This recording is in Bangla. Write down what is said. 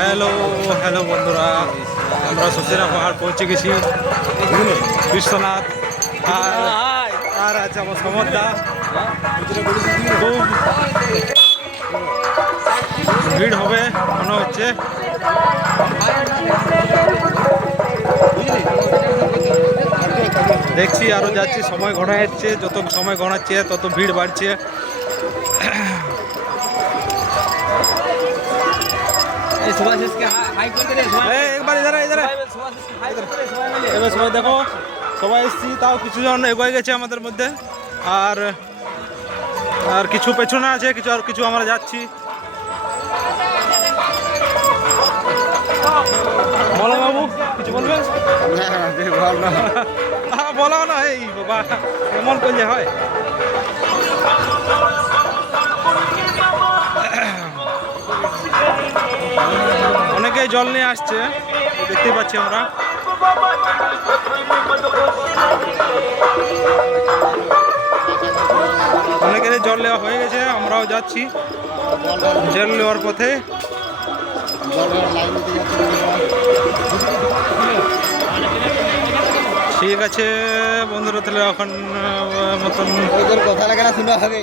হ্যালো হ্যালো বন্ধুরা, আমরা সচিরা পাহাড় পৌঁছে গেছি। বিশ্বনাথ আর আছে আমার সমর্দা। খুব ভিড় হবে মনে হচ্ছে। দেখছি আরো যাচ্ছি, সময় গড়া যাচ্ছে, যত সময় গড়াচ্ছে তত ভিড় বাড়ছে। একবার ইধারে ইধারে এবার সবাই দেখো, সবাই এসছি, তাও কিছুজন এগিয়ে গেছে আমাদের মধ্যে, আর আর কিছু পেছনে আছে, কিছু আমরা যাচ্ছি। বলো বাবু, কিছু বলবেন? বলো না, এই বাবা এমন করলে হয়? অনেকে জল নিয়ে আসছে, দেখতেই পাচ্ছি আমরা। অনেকের জল নেওয়া হয়ে গেছে, আমরাও যাচ্ছি জল নেওয়ার পথে। ঠিক আছে বন্ধুরা, তাহলে এখন মতন কথা লাগে না, শোনা হবে।